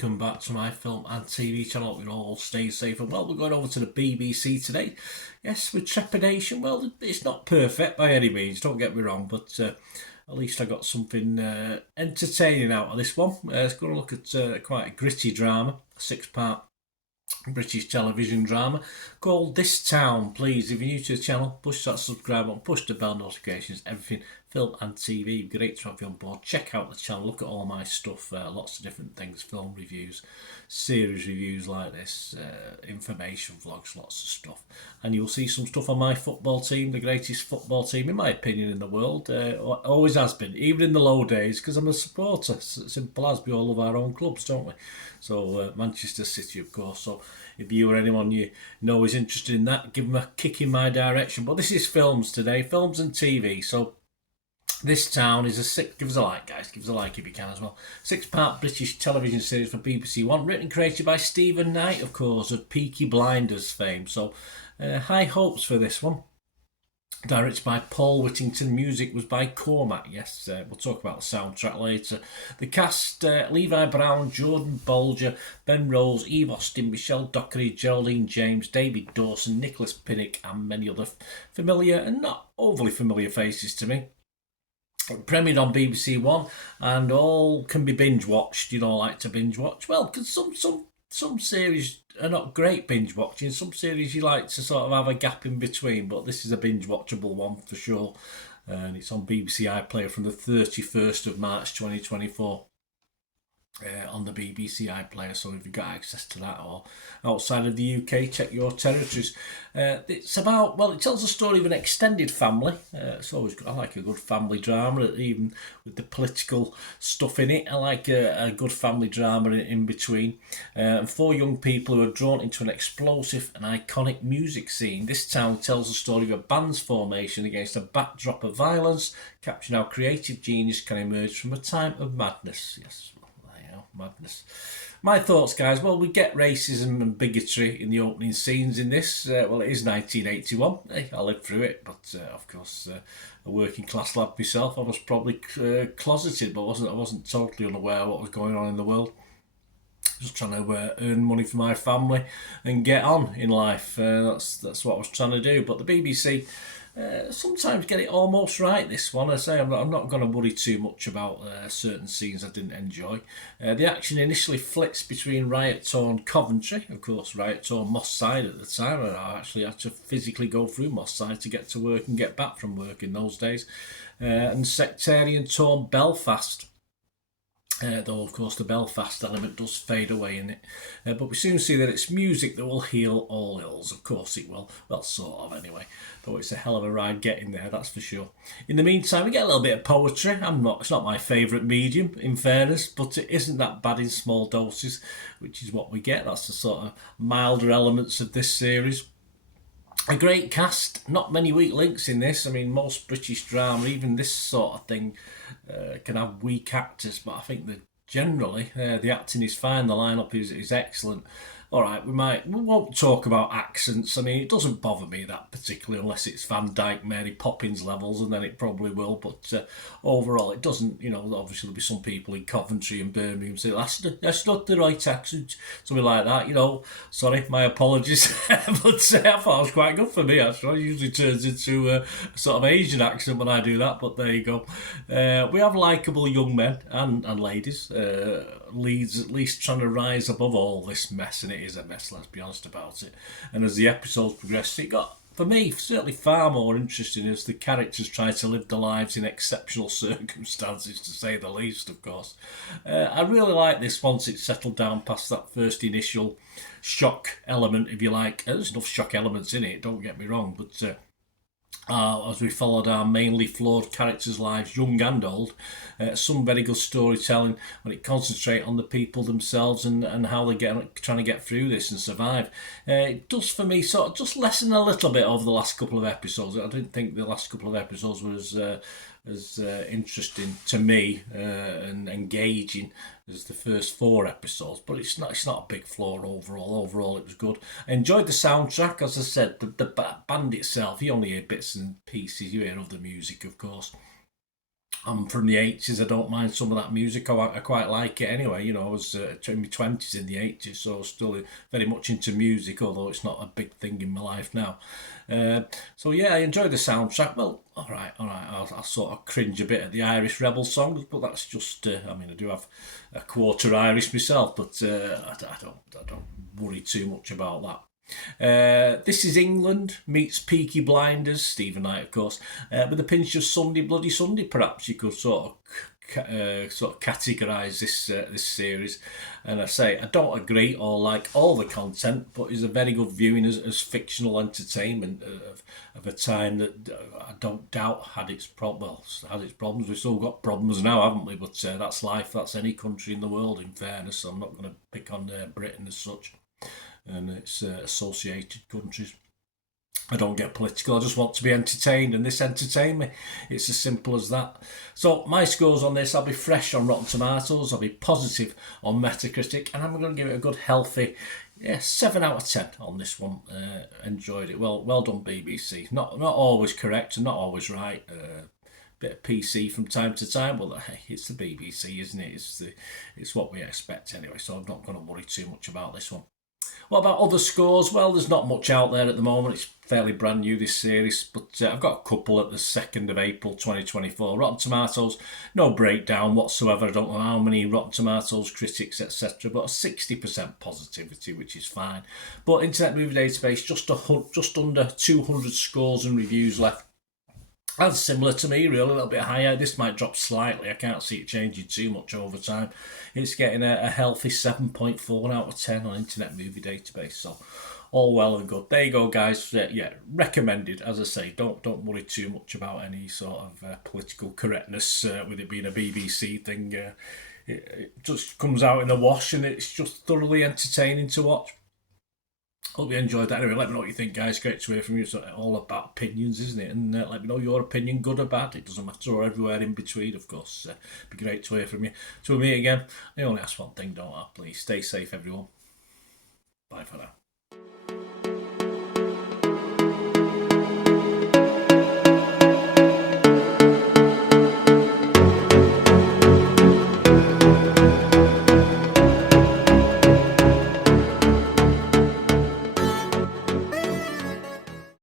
welcome back to my film and TV channel. We're all staying safe and well. We're going over to the BBC today. Yes, with trepidation. Well, it's not perfect by any means, don't get me wrong, but at least I got something entertaining out of this one. It's going to look at quite a gritty drama, a 6-part British television drama called This Town. Please, if you're new to the channel, push that subscribe button, push the bell notifications, everything film and TV. Great to have you on board. Check out the channel, look at all my stuff, lots of different things, film reviews, series reviews like this, information vlogs, lots of stuff. And you'll see some stuff on my football team, the greatest football team in my opinion in the world. Always has been, even in the low days, because I'm a supporter. Simple as, we all love our own clubs, don't we? So Manchester City, of course. So if you or anyone you know is interested in that, give them a kick in my direction. But this is films today, films and TV. So This Town is give us a like, guys, give us a like if you can as well. 6-part British television series for BBC One, written and created by Stephen Knight, of course, of Peaky Blinders fame. So high hopes for this one. Directed by Paul Whittington, music was by Cormac. Yes, we'll talk about the soundtrack later. The cast, Levi Brown, Jordan Bolger, Ben Rose, Eve Austin, Michelle Dockery, Geraldine James, David Dawson, Nicholas Pinnock and many other familiar and not overly familiar faces to me. Premiered on BBC One and all can be binge watched. You know, I like to binge watch. Well, because some series are not great binge watching. Some series you like to sort of have a gap in between, but this is a binge watchable one for sure. And it's on BBC iPlayer from the 31st of March 2024. On the BBC iPlayer, so if you've got access to that or outside of the UK, check your territories. It's about, well, it tells the story of an extended family. It's always good. I like a good family drama, even with the political stuff in it. I like a good family drama in between. And 4 young people who are drawn into an explosive and iconic music scene. This Town tells the story of a band's formation against a backdrop of violence, capturing how creative genius can emerge from a time of madness. Yes. Madness. My thoughts, guys. Well, we get racism and bigotry in the opening scenes in this. Well, it is 1981. Hey, I lived through it, but of course, a working class lad myself, I was probably closeted, but I wasn't totally unaware of what was going on in the world. Just trying to earn money for my family and get on in life. That's what I was trying to do. But the BBC sometimes get it almost right, this one. I say I'm not going to worry too much about certain scenes I didn't enjoy. The action initially flits between riot-torn Coventry, of course, riot-torn Moss Side at the time, and I actually had to physically go through Moss Side to get to work and get back from work in those days, and sectarian-torn Belfast. Though, of course, the Belfast element does fade away in it. But we soon see that it's music that will heal all ills. Of course it will. Well, sort of, anyway. Though it's a hell of a ride getting there, that's for sure. In the meantime, we get a little bit of poetry. It's not my favourite medium, in fairness, but it isn't that bad in small doses, which is what we get. That's the sort of milder elements of this series. A great cast, not many weak links in this. I mean, most British drama, even this sort of thing, can have weak actors, but I think that generally the acting is fine, the lineup is excellent. All right, we won't talk about accents. I mean, it doesn't bother me that particularly unless it's Van Dyke, Mary Poppins levels, and then it probably will. But overall, it doesn't. You know, obviously there'll be some people in Coventry and Birmingham say that's not the right accent, something like that. You know, sorry, my apologies. But I thought it was quite good for me actually. It usually turns into a sort of Asian accent when I do that. But there you go. We have likeable young men and ladies. Leads at least trying to rise above all this mess, and it is a mess, let's be honest about it. And as the episodes progressed, it got, for me, certainly far more interesting as the characters try to live their lives in exceptional circumstances, to say the least, of course. I really like this once it settled down past that first initial shock element, if you like. There's enough shock elements in it, don't get me wrong, but as we followed our mainly flawed characters' lives, young and old, some very good storytelling when it concentrates on the people themselves and how they're trying to get through this and survive. It does, for me, sort of just lessen a little bit over the last couple of episodes. I didn't think the last couple of episodes were as interesting to me and engaging as the first 4 episodes, but it's not a big flaw overall it was good. I enjoyed the soundtrack. As I said, the band itself, you only hear bits and pieces, you hear other music of course, I'm from the 80s. I don't mind some of that music. I quite like it anyway. You know, I was in my 20s in the 80s, so still very much into music, although it's not a big thing in my life now. Uh, so yeah, I enjoy the soundtrack. Well, all right. I'll sort of cringe a bit at the Irish Rebel songs, but that's just. I mean, I do have a quarter Irish myself, but I don't worry too much about that. This is England meets Peaky Blinders, Stephen Knight, of course, with a pinch of Sunday Bloody Sunday. Perhaps you could sort of categorise this series. And I say I don't agree or like all the content, but it's a very good viewing as fictional entertainment of a time that I don't doubt had its problems. Had its problems. We've still got problems now, haven't we? But that's life. That's any country in the world. In fairness, so I'm not going to pick on Britain as such and its associated countries. I don't get political. I just want to be entertained, and this entertained me. It's as simple as that. So my scores on this, I'll be fresh on Rotten Tomatoes. I'll be positive on Metacritic, and I'm going to give it a good, healthy, 7 out of 10 on this one. Enjoyed it. Well done, BBC. Not always correct and not always right. Bit of PC from time to time, but hey, it's the BBC, isn't it? It's what we expect anyway. So I'm not going to worry too much about this one. What about other scores? Well, there's not much out there at the moment. It's fairly brand new, this series, but I've got a couple at the 2nd of April 2024. Rotten Tomatoes, no breakdown whatsoever. I don't know how many Rotten Tomatoes critics, etc., but a 60% positivity, which is fine. But Internet Movie Database, just under 200 scores and reviews left. That's similar to me, really, a little bit higher. This might drop slightly. I can't see it changing too much over time. It's getting a healthy 7.4 out of 10 on Internet Movie Database. So, all well and good. There you go, guys. Yeah, recommended. As I say, don't worry too much about any sort of political correctness with it being a BBC thing. It just comes out in the wash, and it's just thoroughly entertaining to watch. Hope you enjoyed that. Anyway, let me know what you think, guys. Great to hear from you. It's all about opinions, isn't it? And let me know your opinion, good or bad. It doesn't matter, or everywhere in between, of course. It'd be great to hear from you. Till we meet again, I only ask one thing, don't I? Please stay safe, everyone. Bye for now.